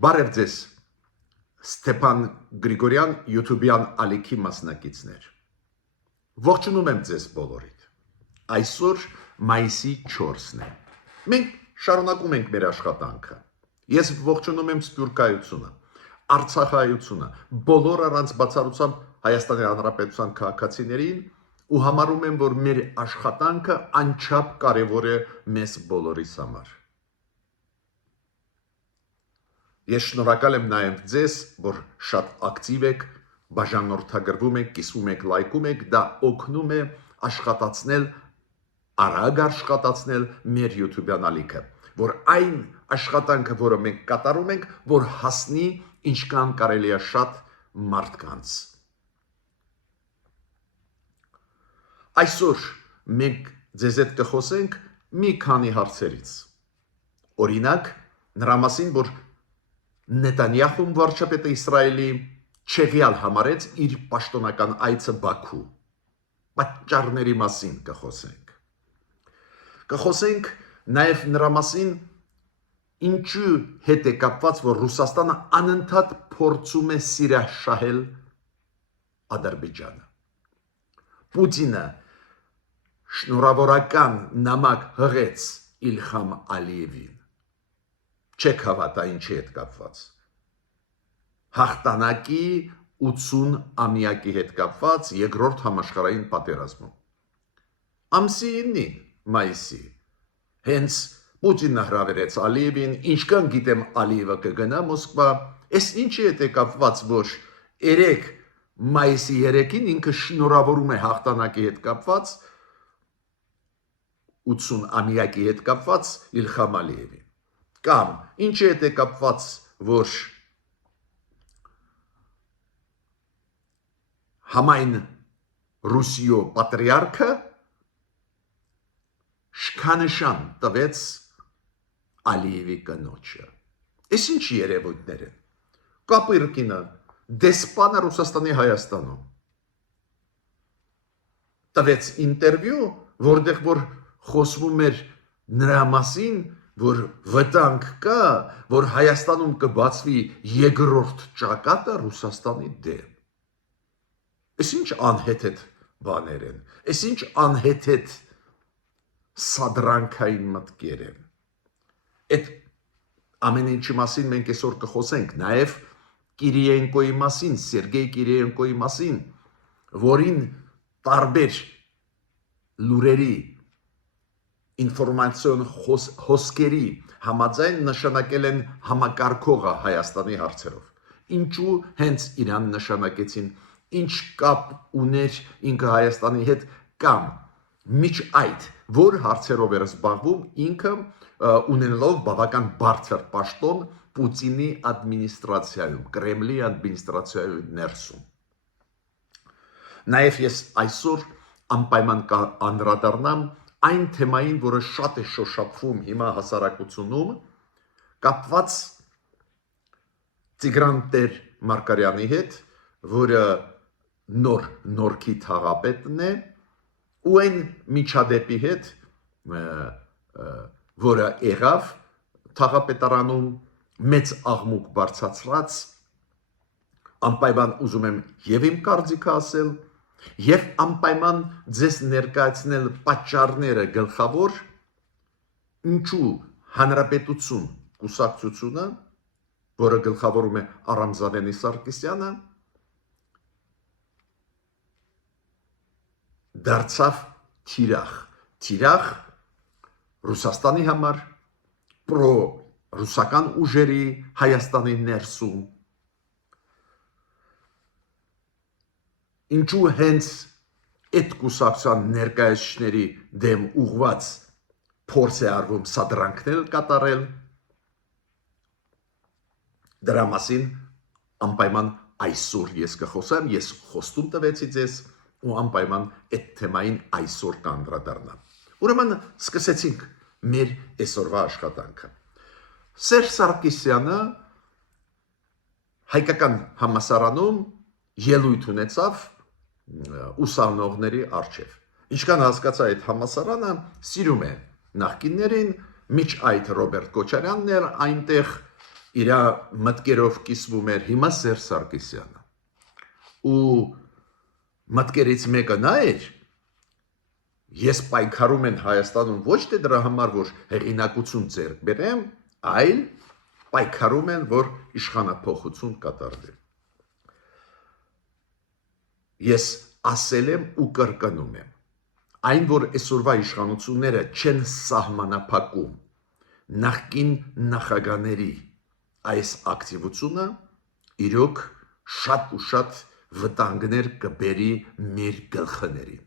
Բարև ձեզ, Ստեփան Գրիգորյան YouTube-յան ալիքի մասնակիցներ։ Ողջունում եմ ձեզ բոլորիդ։ Այսօր մայիսի 4-ն է։ Մենք շարունակում ենք մեր աշխատանքը։ Ես ողջունում եմ Սփյուռքայությունը, Արցախայությունը, բոլոր առանց բացառությամբ Հայաստանի Հանրապետության քաղաքացիներին ու համարում եմ, որ մեր աշխատանքը անչափ կարևոր է մեզ բոլորիս համար։ Ես շնորհակալ եմ նաև ձեզ, որ շատ ակտիվ եք, բաժանորդագրվում եք, կիսվում եք, լայքում եք, դա օգնում է աշխատացնել, արագ աշխատացնել մեր YouTube-յան ալիքը, որ այն աշխատանքը, որը մենք կատարում ենք, որ հասնի ինչքան կարելի է շատ մարդկանց։ Այսօր մենք ձեզ հետ կխոսենք մի քանի հարցերից։ Օրինակ, նրա մասին, որ Նետանյախուն վարչապետը Իսրայելի չեղյալ համարեց իր պաշտոնական այցը Բաքու։ Պատճառների մասին կխոսենք։ Կխոսենք նաև նրա մասին, ինչու հետ է կապված, որ Ռուսաստանը անընդհատ փորձում է սիրաշահել Ադրբեջանը։ Պուտինը շնորհավորական նամակ հղեց Իլհամ Ալիևին։ Չեք հավատա ինչի հետ կապված։ Հաղթանակի 80-ամյակի հետ կապված երկրորդ համաշխարհային պատերազմում։ Ամսի 9-ին մայիսի հենց Պուտինը հրավիրեց Ալիևին, ինչքան գիտեմ Ալիևը կգնա Մոսկվա, այս ինչի հետ է կապված, որ 3 մայիսի 3-ին ինքը շնորհավորում է հաղթանակի հետ կապված 80-ամյակի հետ կապված Իլհամ Ալիևին։ Կամ ինչի հետ է կապված, որ համայն Ռուսիո պատրիարքը շքանշան տվեց Ալիևի կնոջը։ Այս ինչ երևույթներ են։ Կապիրկինը դեսպանը Ռուսաստանի Հայաստանում տվեց ինտերվյու, որտեղ որ խոսվում էր նրա մասին, որ վտանգ կա, որ Հայաստանում կբացվի երկրորդ ճակատը Ռուսաստանի դեմ։ Այս ինչ անհեթեթ բաներ են, այս ինչ անհեթեթ սադրանքային մտքեր են։ Այդ ամեն ինչի մասին մենք այսօր կխոսենք, նաև Կիրիենկոյի մասին, Սերգեյ Կիրիենկոյի մասին, որին տարբեր լուրերի ինֆորմացիոն հոսքերի համաձայն նշանակել են համակարգողը Հայաստանի հարցերով։ Ինչու հենց իրան նշանակեցին, ինչ կապ ուներ ինքը Հայաստանի հետ կամ միջ այդ, որ հարցերով էր զբաղվում ինքը ունենալով բավական բարձր պաշտոն Պուտինի ադմինիստրացիայում, Կրեմլի ադմինիստրացիայում ներսում։ Նաև ես այսօր անպայման անդրադառնամ այն թեմային, որը շատ է շոշափվում հիմա հասարակությունում, կապված Տիգրան Տեր Մարգարյանի հետ, որը նորքի թաղապետն է, ու այն միջադեպի հետ, որը եղավ թաղապետարանում մեծ աղմուկ բարձրացրած, անպայման ուզում եմ եւ իմ կարծիքը ասել, եւ անպայման ձեզ ներկայացնել պատճառները գլխավոր, ինչու Հանրապետություն կուսակցությունը, որը գլխավորում է Արամզանենի Սարգսյանը, դարձավ թիրախ Ռուսաստանի համար, պրո-ռուսական ուժերի Հայաստանի ներսում, ինչու հենց այդ կուսակցության ներկայացուցիչների դեմ ուղված փորձ է արվում սադրանքներ կատարել, դրա մասին անպայման այսօր ես կխոսեմ, ես խոստում տվեցի ձեզ ու անպայման այդ թեմային այսօր կանդրադառնամ։ Ուրեմն սկսեցինք մեր այսօրվա աշխատանքը։ Սերժ Սարգսյանը հայկական համալսարանում ելույթ ունեցավ ուսանողների առջև։ Ինչքան հասկացա այդ համալսարանը սիրում է նախկիններին, միջ այդ Ռոբերտ Քոչարյանն էր այնտեղ իր մտքերով կիսվում էր հիմա Սերժ Սարգսյանը։ Ու մտքերից մեկը նա էր, ես պայքարում եմ Հայաստանում ոչ թե դրա համար, որ հեղինակություն ձեռք բերեմ, այլ պայքարում են, որ իշխանափոխություն կատարվի։ Ես ասել եմ ու կրկնում եմ, այն, որ այսօրվա իշխանությունները չեն սահմանափակում նախկին նախագահների այս ակտիվությունը, իրոք շատ ու շատ վտանգներ կբերի մեր գլխներին։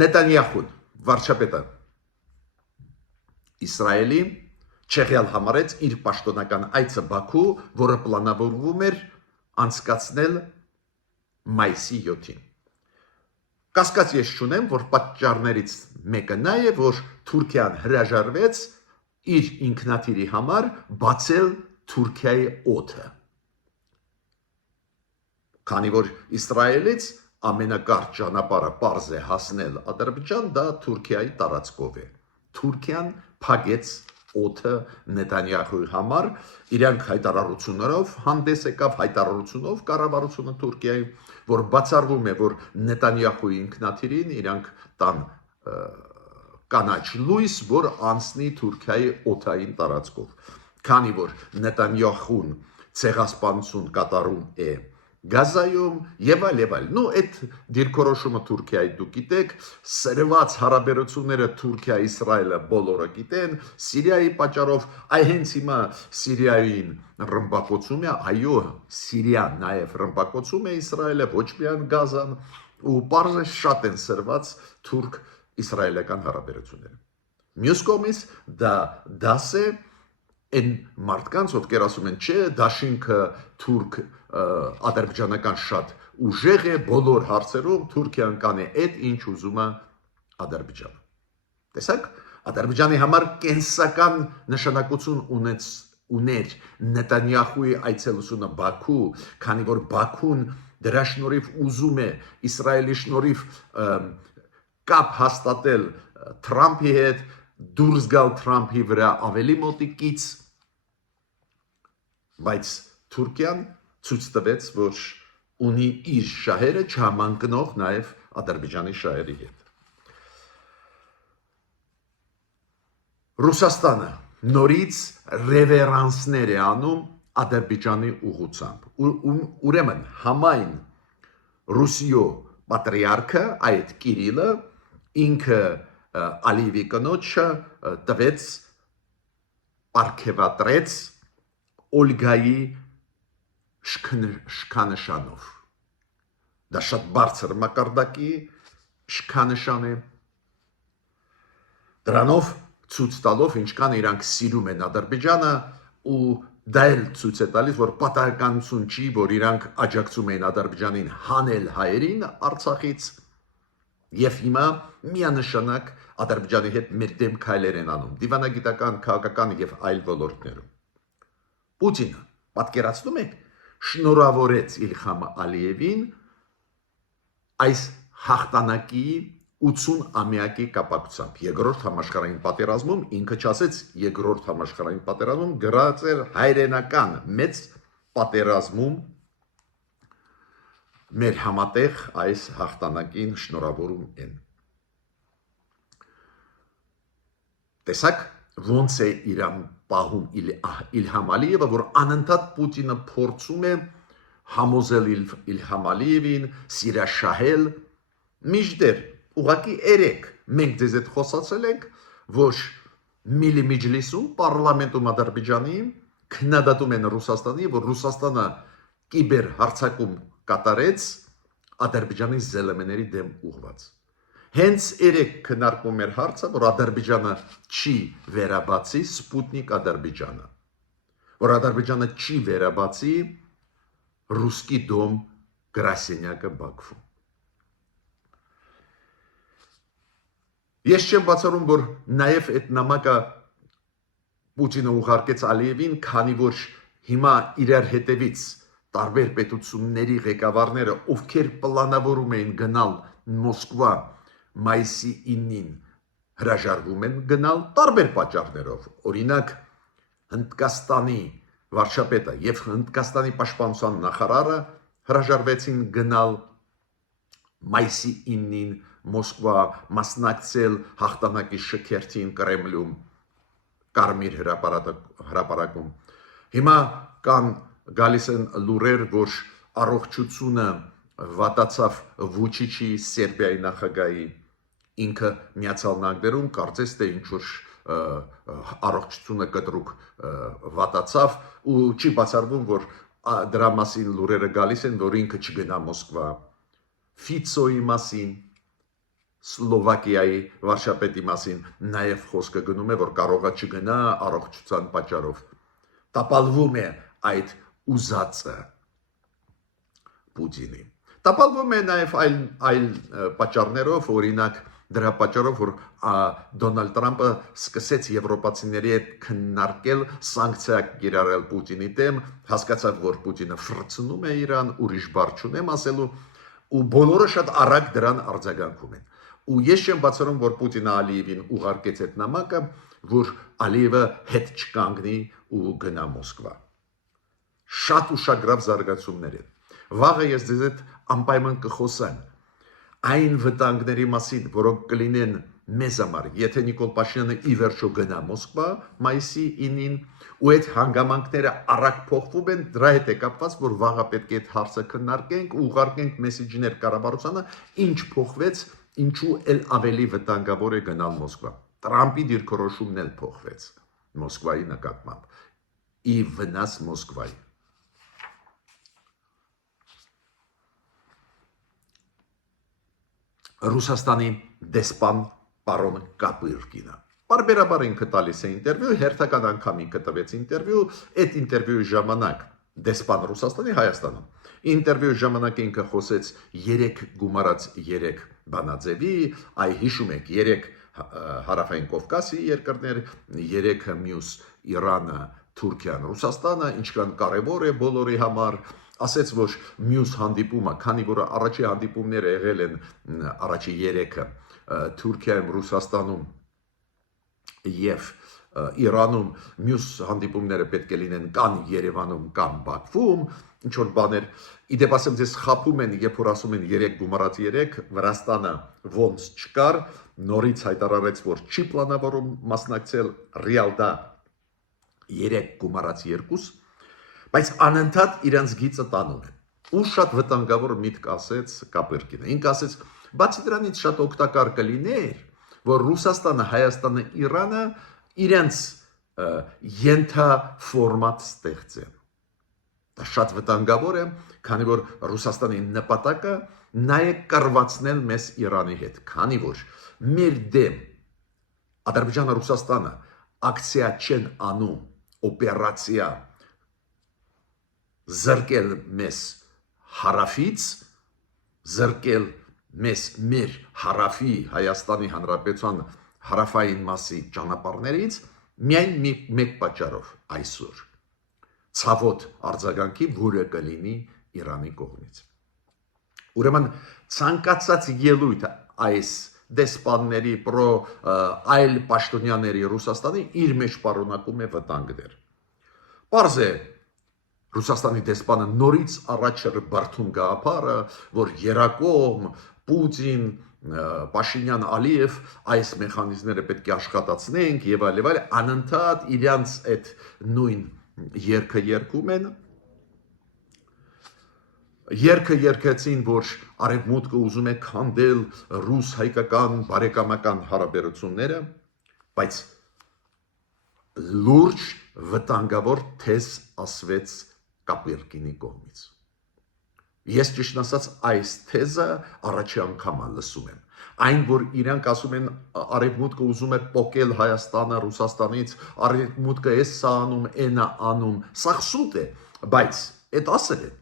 Նետանյախուն, վարչապետը Իսրայելի չեղյալ համարեց իր պաշտոնական այցը Բաքու, որը պլանավորվում էր անցկացնել մայիսի 7-ին։ Կասկած ես չունեմ, որ պատճառներից մեկը նա է, որ Թուրքիան հրաժարվեց իր ինքնաթիռի համար բացել Թուրքիայի օդը։ Քանի որ Իսրայելից ամենակարճ ճանապարհը պարզ է հասնել Ադրբեջան, դա Թուրքիայի տարածքով է։ Թուրքիան փակեց օդը Նետանյախուի համար, իրանք հայտարարություններով հանդես եկավ, հայտարարությունով կառավարությունը Թուրքիայի, որ բացառվում է, որ Նետանյախուի ինքնաթիռին իրանք տան կանաչ լույս, որ անցնի Թուրքիայի օդային տարածքով։ Քանի որ Նետանյախուն ցեղասպանություն կատարում է Գազայում եւ այլ։ Նու այդ դիրքորոշումը Թուրքիայի դուք գիտեք, սրված հարաբերությունները Թուրքիա-Իսրայելը բոլորը գիտեն, Սիրիայի պատճառով, այ հենց հիմա Սիրիային ռմբակոծում է, այո, Սիրիան նաեւ ռմբակոծում է Իսրայելը, ոչ միայն Գազան, ու բարձր շատ են սրված թուրք-իսրայելական հարաբերությունները։ Մյուս կողմից դա դաս է այն մարդկանց, ովքեր ասում են, չէ, դաշինքը թուրք ադրբեջանական շատ ուժեղ է բոլոր հարցերում, Թուրքիան կանի այդ ինչ ուզում է Ադրբեջանը։ Տեսակ, Ադրբեջանի համար կենսական նշանակություն ուներ Նետանյախուի այցելությունը Բաքու, քանի որ Բաքուն դրա շնորհիվ ուզում է Իսրայելի շնորհիվ կապ հաստատել Թրամփի հետ, դուրս գալ Թրամփի վրա ավելի մոտիկից, բայց Թուրքիան ցույց տվեց, որ ունի իր շահերը չհամընկնող նաև Ադրբեջանի շահերի հետ։ Ռուսաստանը նորից ռևերանսներ է անում Ադրբեջանի ուղղությամբ։ Ուրեմն համայն Ռուսիո պատրիարքը, այդ Կիրիլը, ինքը Ալիևի կնոջը տվեց, պարգևատրեց Օլգայի շքանշանով։ Դա շատ բարձր մակարդակի շքանշան է։ Դրանով ցույց տալով ինչքան իրանք սիրում են Ադրբեջանը ու դա էլ ցույց է տալիս, որ պատահականություն չի, որ իրանք աջակցում են Ադրբեջանին հանել հայերին Արցախից եւ հիմա միանշանակ Ադրբեջանի հետ մեր դեմ քայլեր են անում դիվանագիտական, քաղաքական եւ այլ ոլորտներում։ Պուտինը, պատկերացնում եք, շնորհավորեց Իլհամ Ալիևին այս հաղթանակի 80-ամյակի կապակցությամբ երկրորդ համաշխարհային պատերազմում, ինքը չասեց երկրորդ համաշխարհային պատերազմում, գրած էր հայրենական մեծ պատերազմում մեր համատեղ այս հաղթանակին շնորհավորում են։ Տեսակ ոնց է իրան պահում Իլհամ Ալիևը, որ անընդհատ Պուտինը փորձում է համոզել Իլհամ Ալիևին, սիրաշահել, մինչդեռ ուղղակի երեք մենք ձեզ հետ խոսացել ենք, որ Միլի Մեջլիսում, պարլամենտում Ադրբեջանի քննադատում են Ռուսաստանի, որ Ռուսաստանը կիբեր հարձակում կատարեց Ադրբեջանի ԶԼՄ-ների դեմ ուղղված։ Հենց երեք քննարկվում էր հարցը, որ Ադրբեջանը չի վերաբացի Սպուտնիկ Ադրբեջանը, որ Ադրբեջանը չի վերաբացի Ռուսկի դոմ գրասենյակը Բաքվում։ Ես չեմ բացառում, որ նաև այդ նամակը Պուտինը ուղարկեց Ալիևին, քանի որ հիմա իրար հետևից տարբեր պետությունների ղեկավարները, ովքեր պլանավորում էին գնալ Մոսկվա մայիսի 9-ին հրաժարվում են գնալ տարբեր պատճառներով, օրինակ Հնդկաստանի վարչապետը եւ Հնդկաստանի պաշտպանության նախարարը հրաժարվեցին գնալ մայիսի 9-ին Մոսկվա մասնակցել հաղթանակի շքերթին Կրեմլում Կարմիր հրապարակում։ Հիմա կան գալիս են լուրեր, որ առողջությունը վատացավ Վուչիչի Սերբիայի նախագահի, ինքը Միացյալ Նահանգներում կարծես թե ինչ-որ առողջությունը կտրուկ վատացավ ու չի բացառվում, որ դրա մասին լուրերը գալիս են, որ ինքը չգնա Մոսկվա։ Ֆիցոյի մասին, Սլովակիայի վարչապետի մասին նաև խոսքը գնում է, որ կարող է չգնա առողջության պատճառով։ Տապալվում է այդ ուզածը Պուտինի։ Տապալվում է նաև այլ պատճառներով, օրինակ դրա պատճառով, որ Դոնալդ Տրամպը սկսեց եվրոպացիների հետ քննարկել սանկցիա կիրառել Պուտինի դեմ, հասկացավ, որ Պուտինը ֆրցնում է Իրան, ուրիշ բառ չունեմ ասելու, ու բոլորը շատ արագ դրան արձագանքում են։ Ու ես չեմ բացառում, որ Պուտինը Ալիևին ուղարկեց այդ նամակը, որ Ալիևը հետ չկանգնի ու գնա Մոսկվա։ Շատ ուշագրավ զարգացումներ են։ Վաղը ես ձեզ հետ անպայման կխոսեմ այն վտանգների մասին, որոնք կլինեն մեզ համար, եթե Նիկոլ Փաշինյանը ի վերջո գնա Մոսկվա մայիսի 9-ին, ու այդ հանգամանքները արագ փոխվում են, դրա հետ է կապված, որ վաղը պետք է այդ հարցը քննարկենք ու ուղարկենք մեսեջներ կառավարությանը, ինչ փոխվեց, ինչու էլ ավելի վտանգավոր է գնալ Մոսկվա։ Տրամպի դիրքորոշումն էլ փոխվեց Մոսկվայի նկատմամբ, ի վնաս Մոսկվայի։ Ռուսաստանի դեսպան պարոն Կապիրկինը բարբերաբար ինքը տալիս է ինտերվյու, հերթական անգամ ինքը տվեց ինտերվյու, այդ ինտերվյուի ժամանակ դեսպան Ռուսաստանի Հայաստանում ինտերվյուի ժամանակ ինքը խոսեց 3 գումարած 3 բանաձևի, այ հիշում եք 3 հարավային Կովկասի երկրներ, 3 մյուս Իրանը, Թուրքիան, Ռուսաստանը, ինչքան կարևոր է բոլորի համար, ասեց, որ մյուս հանդիպումը, քանի որ առաջի հանդիպումները եղել են առաջի 3-ը Թուրքիայում, Ռուսաստանում եւ Իրանում, մյուս հանդիպումները պետք է լինեն կան Երևանում, կան Բաքվում, ինչ որ բաներ, իդեպ ասեմ ձեզ խափում են, երբ որ ասում են 3 գումարած 3, Վրաստանը ոնց չկար, նորից հայտարարեց, որ չի պլանավորում մասնակցել, ռեալ դա 3 գումարած 2, բայց անընդհատ իրանց գիծը տանում են։ Ու շատ վտանգավոր միտք ասեց Կապիրկինը։ Ինքը ասեց, բացի դրանից շատ օգտակար կլիներ, որ Ռուսաստանը, Հայաստանը, Իրանը իրենց ենթաֆորմատ ստեղծեն։ Դա շատ վտանգավոր է, քանի որ Ռուսաստանի նպատակը նաև կռվածնել մեզ Իրանի հետ, քանի որ մեր դեմ Ադրբեջանը, Ռուսաստանը ակցիա չեն անում, օպերացիա զրկել մեզ հարավից, զրկել մեզ մեր հարավի Հայաստանի Հանրապետության հարավային մասի ճանապարհներից միայն մեկ պատճառով այսօր ցավոտ արձագանքի, որը կլինի Իրանի կողմից։ Ուրեմն ցանկացած ելույթ այս դեսպանների այլ պաշտոնյաների Ռուսաստանի իր մեջ պարունակում է վտանգներ։ Պարզ է, Ռուսաստանի դեսպանը նորից առաջ էր բարդում գաղափարը, որ երակողմ Պուտին, Փաշինյան, Ալիև այս մեխանիզմները պետք է աշխատացնենք եւ այլ, անընդհատ իրանց այդ նույն երգը երգում են։ Երգը երգեցին, որ արևմուտքը ուզում է քանդել ռուս-հայկական բարեկամական հարաբերությունները, բայց լուրջ վտանգավոր թեզ ասվեց Կապիրկինի կողմից։ Ես ճիշտ ասած այս թեզը առաջի անգամ լսում եմ։ Այն, որ իրանք ասում են արևմուտքը ուզում է պոկել Հայաստանը Ռուսաստանից, արևմուտքը էս սա անում, այնա անում, սա սուտ է, բայց այդ ասել են,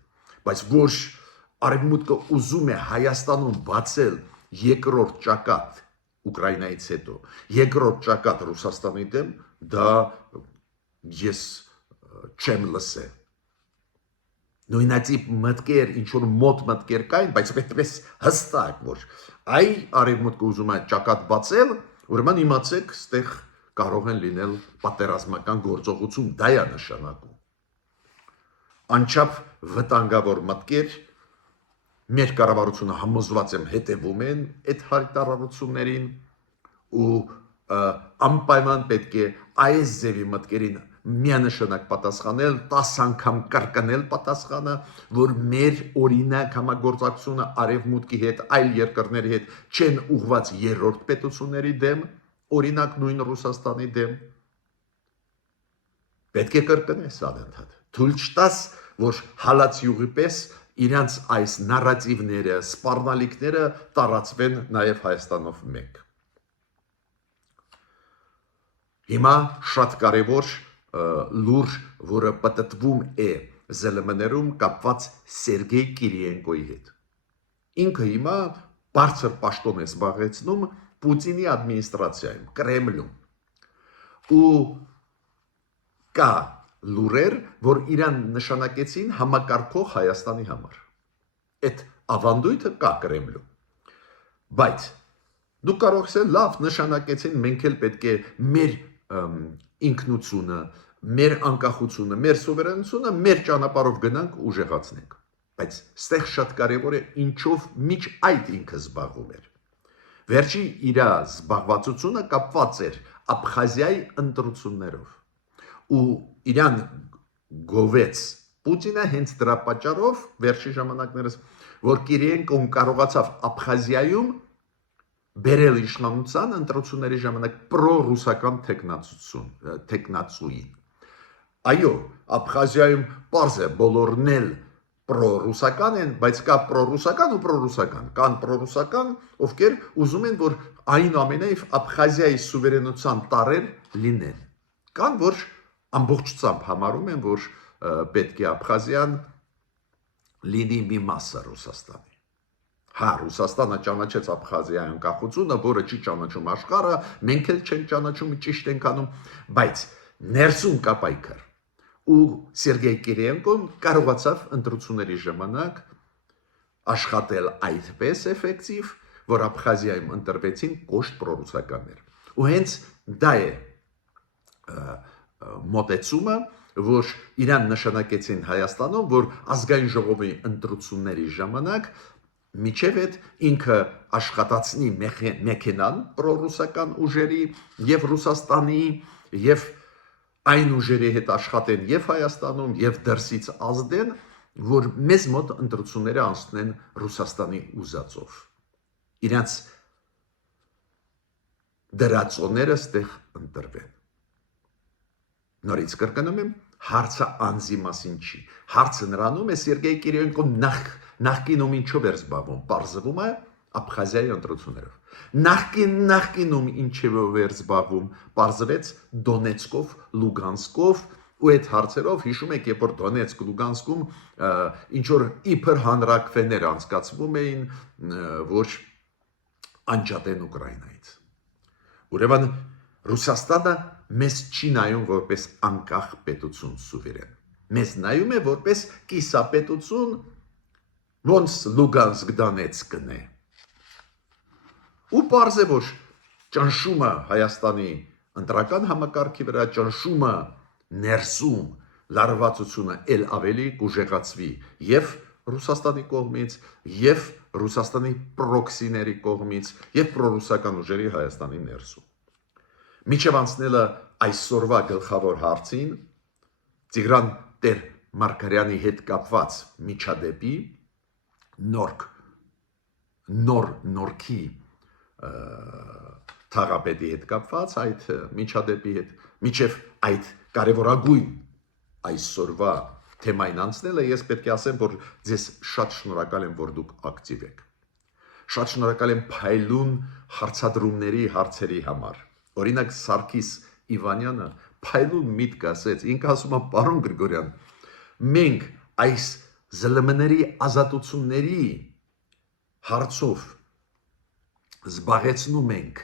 բայց որ արևմուտքը ուզում է Հայաստանում բացել երկրորդ ճակատ Ուկրաինայից հետո, երկրորդ ճակատ Ռուսաստանի դեմ, դա ես չեմ լսել։ նույնացիպ մտքեր, ինչ որ մոտ մտքեր կային, բայց այդպես հստակ, որ այ արևմուտքը ուզում է ճակատ բացել, ուրեմն իմացեք, ստեղ կարող են լինել պատերազմական գործողություն, դա է նշանակում։ Անչափ վտանգավոր մտքեր, մեր կառավարությունը համոզված եմ հետևում են այդ հայտարարություններին ու անպայման պետք է այս ձևի մտքերին միանշանակ պատասխանել, 10 անգամ կրկնել պատասխանը, որ մեր օրինակ համագործակցությունը արևմուտքի հետ, այլ երկրների հետ չեն ուղղված երրորդ պետությունների դեմ, օրինակ նույն Ռուսաստանի դեմ։ Պետք է կրկնես անընդհատ։ Թույլ չտաս, որ հալած յուղի պես իրանց այս նարատիվները, սպառնալիքները տարածվեն նաև Հայաստանով մեկ։ Հիմա շատ կարևոր լուր, որը պատտվում է ԶԼՄ-ներում կապված Սերգեյ Կիրիենկոյի հետ։ Ինքը հիմա բարձր պաշտոն է զբաղեցնում Պուտինի ադմինիստրացիայում, Կրեմլում։ Ու կա լուրեր, որ իրան նշանակեցին համակարգող Հայաստանի համար։ Այդ ավանդույթը կա Կրեմլում։ Բայց դու կարող ես լավ նշանակեցին, մենք էլ պետք է մեր ինքնությունը, մեր անկախությունը, մեր սուվերենությունը մեր ճանապարհով գնանք ուժեղացնենք։ Բայց ստեղ շատ կարևոր է ինչով միջ այդ ինքը զբաղվում էր։ Վերջի իր զբաղվածությունը կապված էր Աբխազիայի ընտրություններով։ Ու իրան գովեց Պուտինը հենց դրա պատճառով վերջի ժամանակներս, որ Կիրիենկոն կարողացավ Աբխազիայում բերել իշխանության ընտրությունների ժամանակ պրոռուսական տեխնացուին։ Այո, Աբխազիայում պարզ է բոլորն էլ պրոռուսական են, բայց կա պրոռուսական ու պրոռուսական, կան պրոռուսական, ովքեր ուզում են, որ այնուամենայնիվ Աբխազիայի սուվերենության տարեր լինեն։ Կան, որ ամբողջությամբ համարում են, որ պետք է Աբխազիան լինի մի մասը Ռուսաստանի։ Հա, Ռուսաստանը ճանաչեց Աբխազիայի անկախությունը, որը չի ճանաչում աշխարհը, մենք էլ չենք ճանաչում, ճիշտ ենք անում, բայց ներսում կա պայքար։ Ու Սերգեյ Կիրիենկոն կարողացավ ընտրությունների ժամանակ աշխատել այդպես էֆեկտիվ, որ Աբխազիայում ընտրվեցին կոշտ պրոռուսականներ։ Ու հենց դա է մոտեցումը, որ իրան նշանակեցին Հայաստանում, որ ազգային ժողովի ընտրությունների ժամանակ միջև այդ ինքը աշխատացնի մեքենան պրոռուսական ուժերի եւ Ռուսաստանի եւ այն ուժերի հետ աշխատեն եւ Հայաստանում եւ դրսից ազդեն, որ մեզ մոտ ընտրությունները անցնեն Ռուսաստանի ուզածով։ Իրանց դրածոները ստեղ ընտրվեն։ Նորից կրկնում եմ, հարցը անձի մասին չի։ Հարցը նրանում է Սերգեյ Կիրիենկոն նախկինում ինչով էր զբաղվում, պարզվում է Աբխազիայի ընտրություններով։ Նախկինում ինչով էր զբաղվում, պարզվեց Դոնեցկով, Լուգանսկով, ու այդ հարցերով հիշում եք, երբ որ Դոնեցկ, Լուգանսկում ինչ որ իբր հանրակրվեներ անցկացվում էին, որ անջատեն Ուկրաինայից։ Ուրեմն Ռուսաստանը մեզ չի նայում որպես անկախ պետություն սուվերեն։ Մեզ նայում է որպես կիսապետություն, ոնց Լուգանսկ Դոնեցկն է։ Ու պարզ է, որ ճնշումը Հայաստանի ընտրական համակարգի վրա, ճնշումը ներսում, լարվածությունը էլ ավելի կուժեղացվի եւ Ռուսաստանի կողմից, եւ Ռուսաստանի պրոքսիների կողմից, եւ պրոռուսական ուժերի Հայաստանի ներսում։ Միջև անցնելը այսօրվա գլխավոր հարցին, Տիգրան Տեր-Մարգարյանի հետ կապված միջադեպի նորքի թաղապետի հետ կապված այդ միջադեպի հետ, միջև այդ կարևորագույն այսօրվա թեմային անցնելը, ես պետք է ասեմ, որ ձեզ շատ շնորհակալ եմ, որ դուք ակտիվ եք։ Շատ շնորհակալ եմ փայլուն հարցադրումների հարցերի համար։ Օրինակ Սարգիս Իվանյանը փայլուն միտք ասեց, ինքը ասում է, պարոն Գրիգորյան, մենք այս ԶԼՄ-ների ազատությունների հարցով զբաղեցնում ենք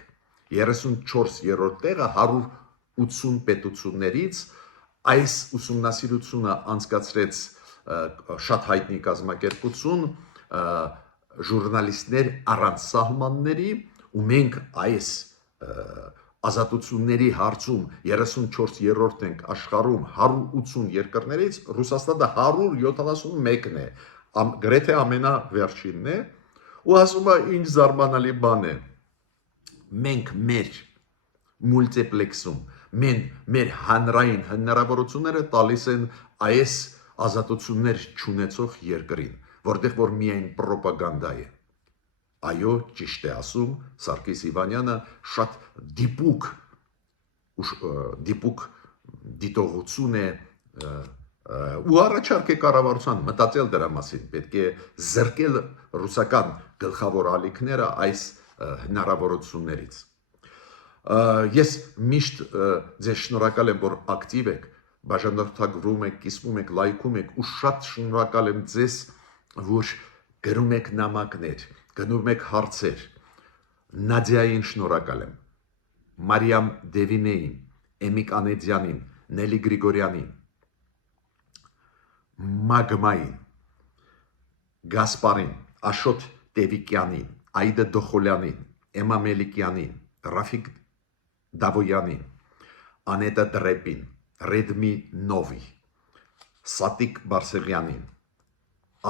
34-րդ տեղը 180 պետություններից, այս ուսումնասիրությունը անցկացրեց շատ հայտնի կազմակերպություն, ժուրնալիստներ առանց սահմանների, ու մենք այս ազատությունների հարցում 34-րդ ենք աշխարհում 180 երկրներից, Ռուսաստանը 171-ն է, գրեթե ամենավերջինն է, ու ասում է ինչ զարմանալի բան է, մենք մեր մուլտիպլեքսում մեր հանրային հնարավորությունները տալիս են այս ազատություններ չունեցող երկրին, որտեղ որ միայն պրոպագանդա է։ Այո, ճիշտ է ասում Սարգիս Իվանյանը, շատ դիպուկ դիտողություն է ու առաջարկ է կառավարության մտածել դրա մասին, պետք է զրկել ռուսական գլխավոր ալիքները այս հնարավորություններից։ Ես միշտ ձեզ շնորհակալ եմ, որ ակտիվ եք, բաժանորդագրում եք, կիսվում եք, լայքում եք, ու շատ շնորհակալ եմ ձեզ, որ գրում եք նամակներ, գնում եք հարցեր։ Նադիային շնորհակալ եմ, Մարիամ Դևինեին, Էմիկ Անեդյանին, Նելի Գրիգորյանին, Մագմային, Գասպարին, Աշոտ Տևիկյանին, Այդա Դոխոլյանին, Էմա Մելիկյանին, Ռաֆիկ Դավոյանին, Անետա Դրեպին, Ռեդմի Նովի, Սատիկ Բարսեղյանին,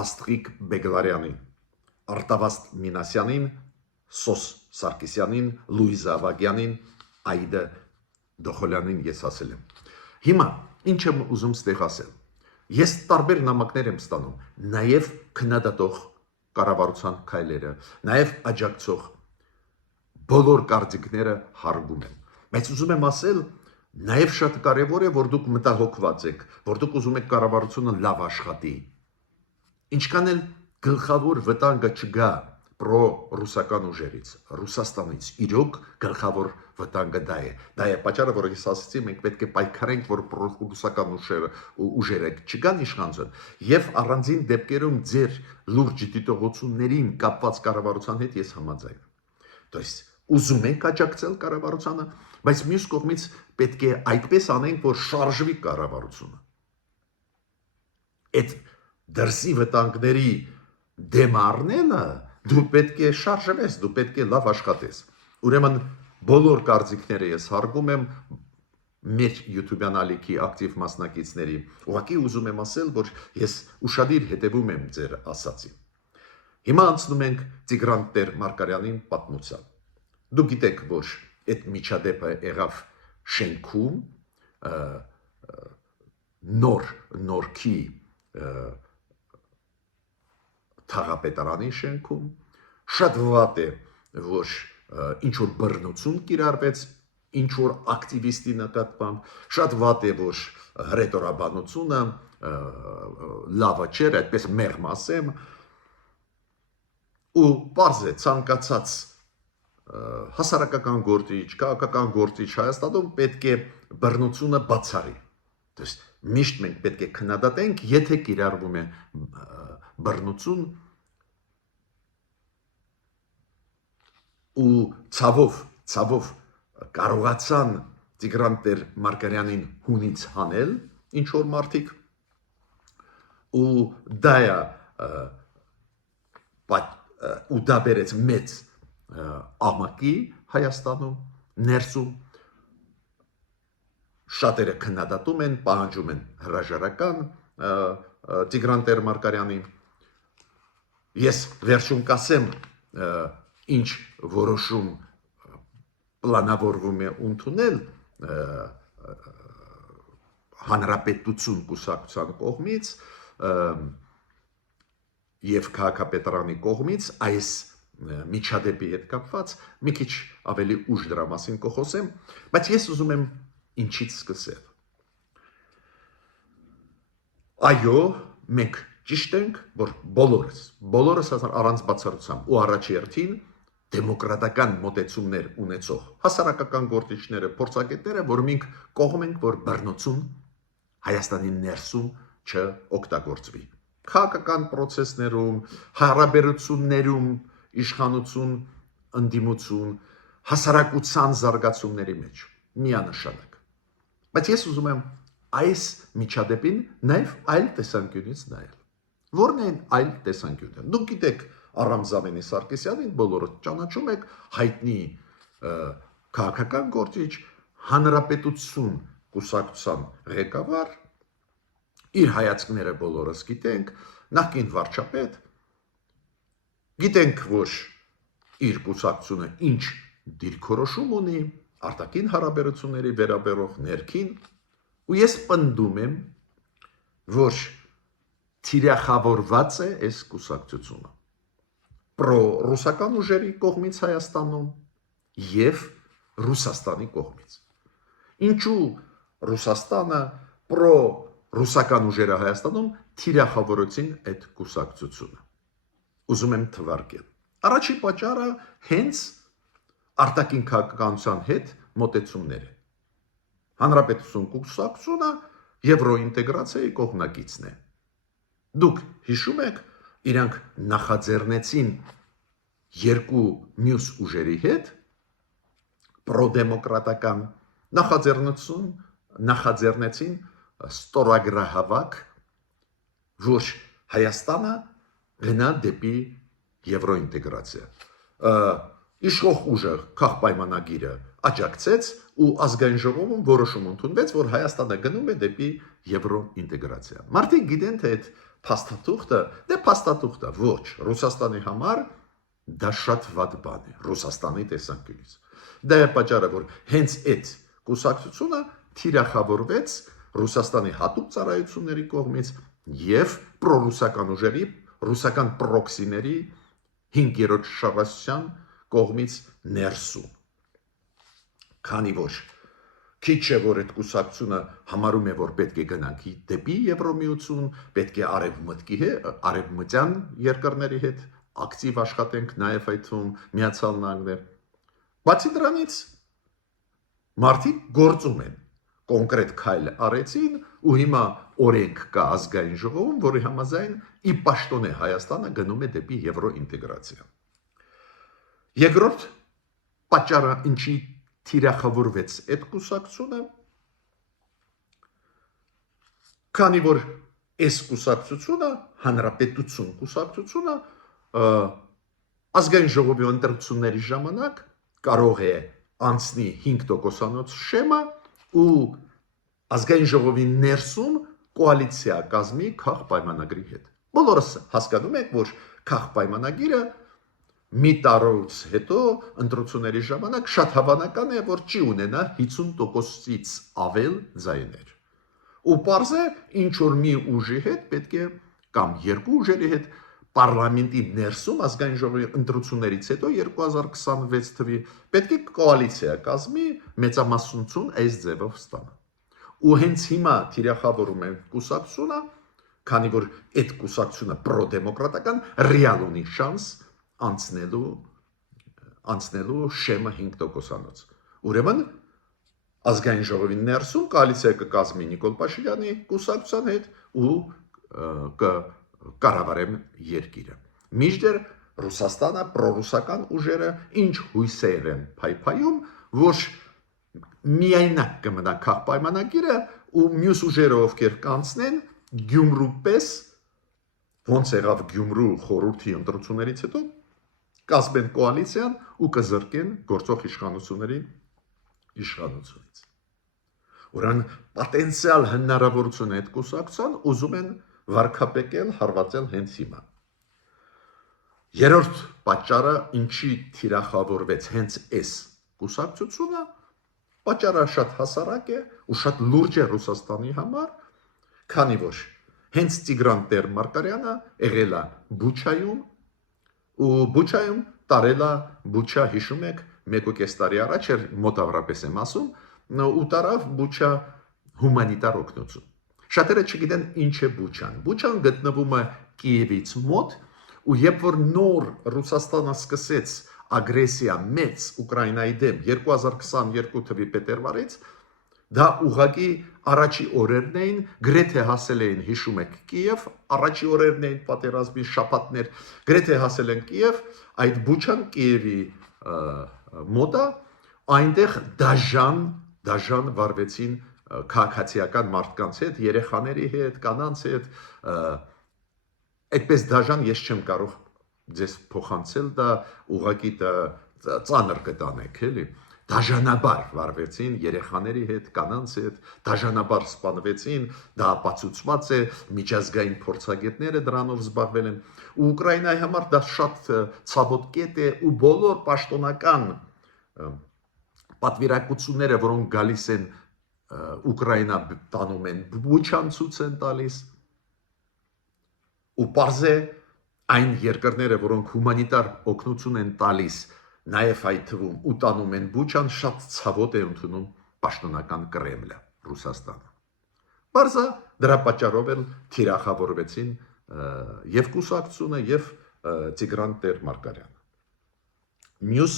Աստրիկ Բեգլարյանին, Արտավաստ Մինասյանին, Սոս Սարգսյանին, Լուիզա Ավագյանին, Այդա Դոխոլյանին ես ասել եմ։ Հիմա ինչ եմ ուզում ստեղ ասել։ Ես տարբեր նամակներ եմ ստանում, նաև քննադատող կառավարության քայլերը, նաև աջակցող բոլոր կարծիքները հարգում եմ։ Բայց ուզում եմ ասել, նաև շատ կարևոր է, որ դուք մտահոգված եք, որ դուք ուզում եք կառավարությունը լավ աշխատի։ Ինչքան էլ գլխավոր վտանգը չգա պրո-ռուսական ուժերից, Ռուսաստանից, իրոք գլխավոր վտանգը դա է։ Դա է պատճառը, որ ես ասացի, մենք պետք է պայքարենք, որ պրո-ռուսական ուժերը չգան իշխանություն, եւ առանձին դեպքերում ձեր լուրջ դիտողություններին կապված կառավարության հետ ես համաձայն եմ։ То есть ուզում ենք աջակցել կառավարությանը, բայց մյուս կողմից պետք է այդպես անենք, որ շարժվի կառավարությունը։ Այդ դրսի վտանգների դեմ առնելը դու պետք է շարժվես, դու պետք է լավ աշխատես։ Ուրեմն բոլոր կարծիքները ես հարգում եմ մեր YouTube-յան ալիքի ակտիվ մասնակիցների։ Ուղղակի ուզում եմ ասել, որ ես ուշադիր հետևում եմ ձեր ասածին։ Հիմա անցնում ենք Տիգրան Տեր-Մարգարյանին պատմության։ Դուք գիտեք, որ այդ միջադեպը եղավ շենքում, նորքի թաղապետարանի շենքում, շատ վատ է, որ ինչ-որ բռնություն կիրառվեց, ինչ-որ ակտիվիստի նկատմամբ, շատ վատ է, որ հրետորաբանությունը լավը չէր, այդպես մեղմ ասեմ, ու պարզ է ցանկացած հասարակական գործիչ, քաղաքական գործիչ Հայաստանում պետք է բռնությունը բացառի։ То есть միշտ մենք պետք է քննադատենք, եթե կիրառվում է բռնություն, ու ցավով կարողացան Տիգրան Տեր-Մարգարյանին հունից հանել ինչ որ մարդիկ, ու դա բերեց մեծ աղմակի Հայաստանում, ներսում, շատերը քննադատում են, պահանջում են հրաժարական Տիգրան Տեր-Մարգարյանին։ Ես վերջում կասեմ, ինչ որոշում պլանավորվում է ընդունել հանրապետություն կուսակցության կողմից եւ քաղաքապետարանի կողմից այս միջադեպի հետ կապված մի քիչ ավելի ուշ դրա մասին կխոսեմ, բայց ես ուզում եմ ինչից սկսել։ Այո, մենք ճիշտ ենք, որ բոլորս առանց բացառությամբ ու առաջերտին դեմոկրատական մոտեցումներ ունեցող հասարակական գործիչները, փորձագետները, որ մենք կողմ ենք, որ բռնություն Հայաստանի ներսում չօգտագործվի։ Քաղաքական process-ներում, հարաբերություններում, իշխանություն, ընդդիմություն, հասարակության զարգացումների մեջ միանշանակ։ Բայց ես ուզում եմ այս միջադեպին նաև այլ տեսանկյունից նայել։ Որն են այլ տեսանկյունները։ Դուք գիտեք Արամ Զամենի Սարգսյանին, բոլորը ճանաչում եք, հայտնի քաղաքական գործիչ, հանրապետություն կուսակցության ղեկավար, իր հայացքները բոլորս գիտենք, նախկին վարչապետ, գիտենք, որ իր կուսակցությունը ինչ դիրքորոշում ունի, արտաքին հարաբերությունների վերաբերող ներքին, ու ես պնդում եմ, որ թիրախավորված է այս կուսակցությունը պրո-ռուսական ուժերի կողմից Հայաստանում և Ռուսաստանի կողմից։ Ինչու Ռուսաստանը պրո-ռուսական ուժերը Հայաստանում թիրախավորեցին այդ կուսակցությունը։ Ուզում եմ թվարկել։ Առաջին պատճառը հենց արտաքին քաղաքականության հետ մոտեցումներ է։ Հանրապետություն կուսակցությունը եվրոինտեգրացիայի կողմնակիցն է։ Դուք հիշում եք, իրանք նախաձեռնեցին երկու մյուս ուժերի հետ պրոդեմոկրատական նախաձեռնեցին ստորագրահավաք, որ Հայաստանը գնա դեպի եվրոինտեգրացիա։ Իշխող ուժը քաղաքապայմանագիրը աջակցեց ու ազգային ժողովում որոշում ընդունվեց, որ Հայաստանը գնում է դեպի եվրոինտեգրացիա։ Մարդիկ գիտեն, թե այդ փաստաթուղթը ոչ, Ռուսաստանի համար դա շատ վատ բան է, Ռուսաստանի տեսանկյունից։ Դա է պատճառը, որ հենց այդ կուսակցությունը թիրախավորվեց Ռուսաստանի հատուկ ծառայությունների կողմից և պրոռուսական ուժերի, ռուսական պրոքսիների 5-րդ շարասության կողմից ներսում։ Քանի որ քիչ է, որ այդ կուսակցությունը համարում է, որ պետք է գնանք դեպի Եվրոմիություն, պետք է արևմտյան երկրների հետ ակտիվ աշխատենք, նաև այդ թվում Միացյալ Նահանգներ։ Բացի դրանից մարդիկ գործում են, կոնկրետ քայլ արեցին ու հիմա օրենք կա ազգային ժողովում, որի համաձայն ի պաշտոնե Հայաստանը գնում է դեպի եվրոինտեգրացիա։ Երկրորդ պատճառը, ինչի թիրախավորվեց այդ կուսակցությունը, քանի որ այս կուսակցությունը, հանրապետություն կուսակցությունը, ազգային ժողովի ընտրությունների ժամանակ կարող է անցնի 5% շեմը ու ազգային ժողովի ներսում կոալիցիա կազմի քաղաքապայմանագրի հետ։ Բոլորս հասկանում եք, որ քաղաքապայմանագիրը մի տարուց հետո ընտրությունների ժամանակ շատ հավանական է, որ չի ունենա 50%-ից ավել ձայներ։ Ու պարզ է, ինչ որ մի ուժի հետ պետք է, կամ երկու ուժերի հետ պարլամենտի ներսում ազգային ժողովի ընտրություններից հետո 2026 թվի պետք է կոալիցիա կազմի մեծամասնություն այս ձևով ստանա։ Ու հենց հիմա թիրախավորում է կուսակցությունը, քանի որ այդ կուսակցությունը պրոդեմոկրատական ռեալ ունի շանս անցնելու շեմը 5%-անոց։ Ուրեմն ազգային ժողովի ներսում կոալիցիա կկազմի Նիկոլ Փաշինյանի կուսակցության հետ ու կառավարեն երկիրը։ Մինչդեռ Ռուսաստանը պրոռուսական ուժերը ինչ հույսեր են փայփայում, որ միայնակ կմնա քաղաքապայմանագիրը ու մյուս ուժերը ովքեր կանցնեն Գյումրու պես, ոնց եղավ Գյումրու խորհրդի ընտրություններից հետո, կազմեն կոալիցիան ու կզրկեն գործող իշխանությունների իշխանությունից։ Ուրեմն պոտենցիալ հնարավորություն է այդ կուսակցության ուզում են վարկապեկել, հարվածել հենց հիմա։ Երրորդ պատճառը, ինչի թիրախավորվեց հենց այս կուսակցությունը, պատճառը շատ հասարակ է ու շատ լուրջ է Ռուսաստանի համար, քանի որ հենց Տիգրան Տեր-Մարկարյանը եղել է Բուչայում ու Բուչայում տարել է Բուչա, հիշում եք, 1.5 տարի առաջ էր մոտավորապես եմ ասում, ու տարավ Բուչա հումանիտար օգնություն։ Շատերը չգիտեն ինչ է Բուչան։ Բուչան գտնվում է Կիևից մոտ ու երբ որ նոր Ռուսաստանը սկսեց ագրեսիա մեծ Ուկրաինայի դեմ 2022 թվականի փետրվարից, դա ուղղակի առաջի օրերն էին, գրեթե հասել էին, հիշում եք, Կիև, առաջի օրերն էին պատերազմի շաբաթներ, գրեթե հասել են Կիև, այդ Բուչան Կիևի մոտ է, այնտեղ դաժան վարվեցին քաղաքացիական մարդկանց հետ, երեխաների հետ, կանանց հետ, այդպես դաժան ես չեմ կարող ձեզ փոխանցել, դա ուղղակի ծանր կտանեք, էլի։ Դաժանաբար վարվեցին երեխաների հետ, կանանց հետ, դաժանաբար սպանվեցին, դա ապացուցված է, միջազգային փորձագետները դրանով զբաղվել են, ու Ուկրաինայի համար դա շատ ցավոտ կետ է, ու բոլոր պաշտոնական պատվիրակությունները, որոնք գալիս են Ուկրաինա տանում են, բուչան ցույց են տալիս, ու պարզ է այն երկրները, որոնք հումանիտար օգնություն են տալիս, նաև այդ թվում ու տանում են բուչան, շատ ցավոտ է ընդունում պաշտոնական Կրեմլը, Ռուսաստանը։ Պարզա դրա պատճառով էլ թիրախավորվեցին եւ կուսակցությունը եւ Տիգրան Տեր-Մարգարյանը։ Մյուս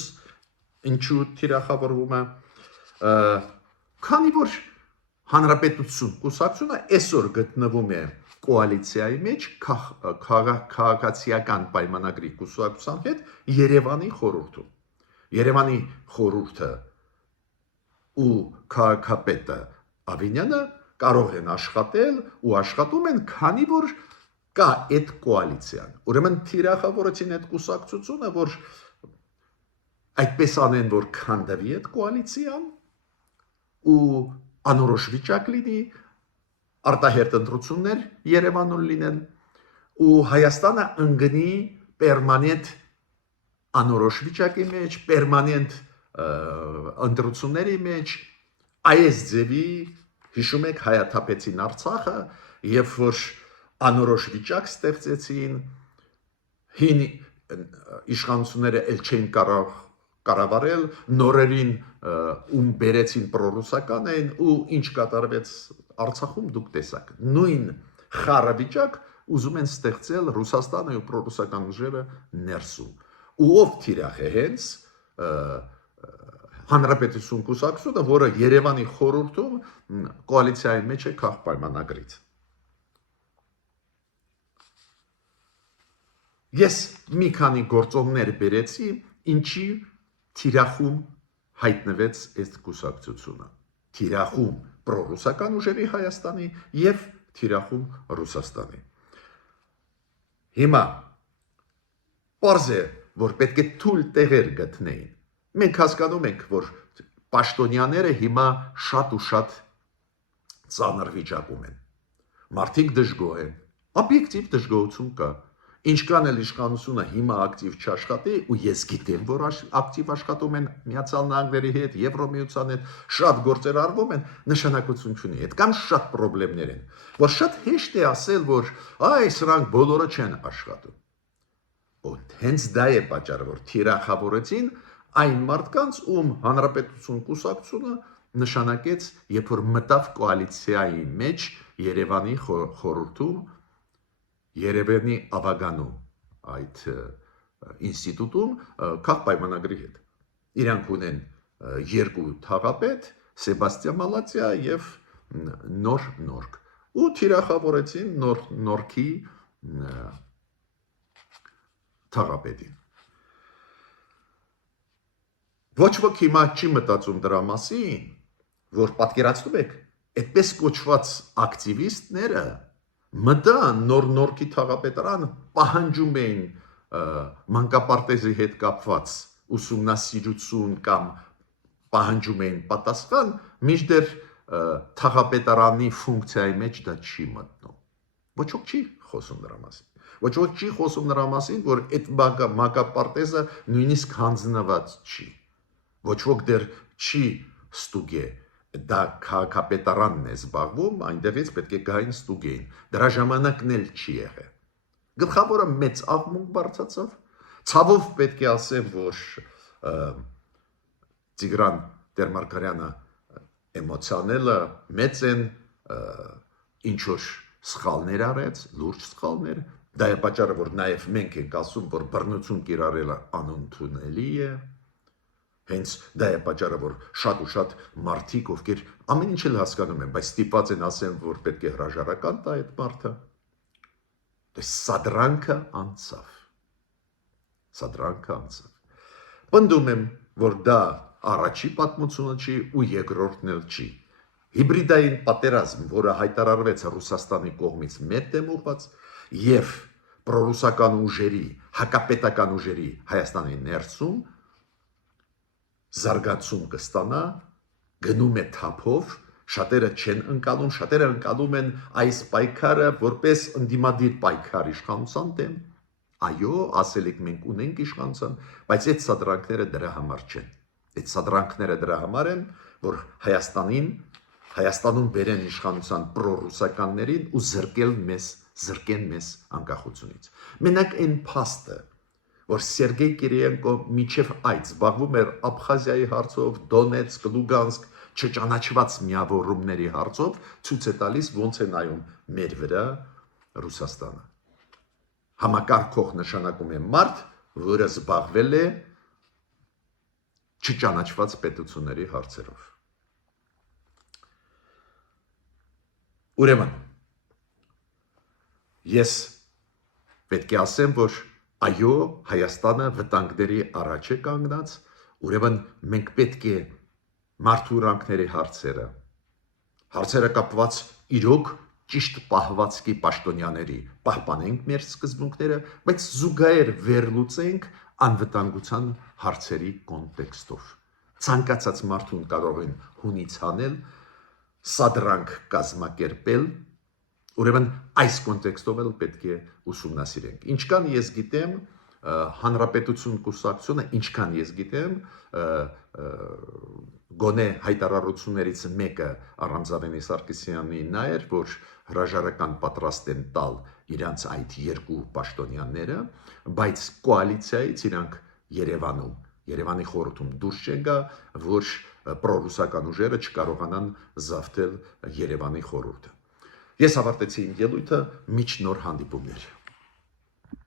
ինչու թիրախավորվում է, քանի որ հանրապետություն կուսակցությունը այսօր գտնվում է կոալիցիայի մեջ քաղաքացիական պայմանագրի կուսակցության հետ Երևանի խորհրդում։ Երևանի խորհուրդը ու քաղաքապետը Ավինյանը կարող են աշխատել ու աշխատում են, քանի որ կա այդ կոալիցիան։ Ուրեմն թիրախավորեցին այդ կուսակցությունը, որ այդպես անեն, որ քանդվի այդ կոալիցիան ու անորոշ վիճակ լինի, արտահերտ ընտրություններ Երևանում լինեն ու Հայաստանը ընկնի պերմանենտ անորոշ վիճակի մեջ, պերմանենտ ընտրությունների մեջ, այս ձևի հիշում եք հայաթափեցին Արցախը, երբ որ անորոշ վիճակ ստեղծեցին, հին իշխանությունները էլ չէին կարող կառավարել, նորերին ում բերեցին պրոռուսական էին ու ինչ կատարվեց Արցախում դուք տեսաք։ Նույն խառը վիճակ ուզում են ստեղծել Ռուսաստանը ու պրոռուսական ուժերը ներսում։ Ու ով թիրախ է հենց հանրապետություն կուսակցությունը, որը Երևանի խորհրդում կոալիցիայի մեջ է քաղ պայմանագրից։ Ես մի քանի գործոններ բերեցի, ինչի թիրախում հայտնվեց այս կուսակցությունը։ Թիրախում պրոռուսական ուժերի Հայաստանի եւ թիրախում Ռուսաստանի։ Հիմա պարզ է, որ պետք է թույլ տեղեր գտնեին։ Մենք հասկանում ենք, որ պաշտոնյաները հիմա շատ ու շատ ծանր վիճակում են։ Մարդիկ դժգոհ են, օբյեկտիվ դժգոհություն կա։ Ինչքան էլ իշխանությունը հիմա ակտիվ չաշխատի, ու ես գիտեմ, որ ակտիվ աշխատում են Միացյալ Նահանգների հետ, Եվրոմիության հետ, շատ գործեր արվում են, նշանակություն չունի։ Այդքան շատ խնդիրներ են, որ շատ հեշտ է ասել, որ այ սրանք բոլորը չեն աշխատում։ Ու հենց դա է պատճառը, որ թիրախավորեցին այն մարդկանց, ում հանրապետություն կուսակցությունը նշանակեց, երբ որ մտավ կոալիցիայի մեջ Երևանի խորհրդում, Երևանի ավագանու այդ ինստիտուտում քաղ պայմանագրի հետ։ Իրանք ունեն երկու թաղապետ, Սեբաստիան Մալատիա եւ Նորք։ Ու թիրախավորեցին Նորքի թաղապետին։ Ոչ ոք հիմա չի մտածում դրա մասին, որ պատկերացնում եք, այդպես կոչված ակտիվիստները մտան Նորքի թաղապետարան, պահանջում էին մանկապարտեզի հետ կապված ուսումնասիրություն կամ պահանջում էին պատասխան, մինչդեռ թաղապետարանի ֆունկցիայի մեջ դա չի մտնում։ Ոչ ոք չի խոսում դրա մասին։ Ոչ ոք չի խոսում դրա մասին, որ այդ մանկապարտեզը նույնիսկ հանձնված չի։ Ոչ ոք դեռ չի ստուգե, դա քաղաքապետարանն է զբաղվում, այնտեղից պետք է գային ստուգեին։ Դրա ժամանակն էլ չի եղել։ Գլխավորը մեծ աղմուկ բարձրացավ։ Ցավով պետք է ասեմ, որ Տիգրան Տեր-Մարգարյանը էմոցիաները մեծ են, ինչ որ սխալներ արեց, լուրջ սխալներ։ Դա է պատճառը, որ նաև մենք ենք ասում, որ բռնություն կիրառելը անընդունելի է։ Հենց դա է պատճառը, որ շատ ու շատ մարդիկ, ովքեր ամեն ինչ էլ հասկանում են, բայց ստիպված են ասեն, որ պետք է հրաժարական տա այդ մարդը։ Սադրանքը անցավ։ Պնդում եմ, որ դա առաջի պատմությունը չի ու երկրորդն էլ չի։ հիբրիդային պատերազմ, որը հայտարարվեց Ռուսաստանի կողմից մեր դեմ ուղղված եւ պրոռուսական ուժերի, հակապետական ուժերի Հայաստանի ներսում զարգացում կստանա, գնում է թափով, շատերը չեն ընկալում, շատերը ընկալում են այս պայքարը որպես ընդդիմադիր պայքար իշխանության դեմ։ Այո, ասելիք մենք ունենք իշխանության, բայց այդ սադրանքները դրա համար չեն։ Այդ սադրանքները դրա համար են, որ Հայաստանում բերեն իշխանության պրոռուսականներին ու զրկեն մեզ անկախությունից։ Մենակ այն փաստը, որ Սերգեյ Կիրիենկո միջև այդ զբաղվում էր Աբխազիայի հարցով, Դոնեցկ, Լուգանսկ չճանաչված միավորումների հարցով, ցույց է տալիս ոնց է նայում մեր վրա Ռուսաստանը։ Համակարգող նշանակում է մարդ, որը զբաղվել է չճանաչված պետությունների հարցերով։ Ուրեմն, ես պետք է ասեմ, որ այո, Հայաստանը վտանգների առաջ է կանգնած, ուրեմն մենք պետք է մարդուրանքների հարցերը կապված իրոք ճիշտ պահվածքի պաշտոնյաների պահպանենք մեր սկզբունքները, բայց զուգահեռ վերլուծենք անվտանգության հարցերի կոնտեքստով։ Ցանկացած մարդուն կարող են հունից հանել, սադրանք կազմակերպել, ուրեմն այս կոնտեքստով էլ պետք է ուսումնասիրենք։ Ինչքան ես գիտեմ, Հանրապետություն կուսակցությունը, ինչքան ես գիտեմ, գոնե հայտարարություններից մեկը Առամզավենի Սարգսյանին էր, որ հրաժարական պատրաստ են տալ իրանց այդ երկու պաշտոնյաները, բայց կոալիցիայից իրանք Երևանի խորհրդում դուրս չեն գա, որ պրոռուսական ուժերը չկարողանան զավթել Երևանի խորհուրդը։ Ես ավարտեցի իմ ելույթը, միջ նոր հանդիպումներ։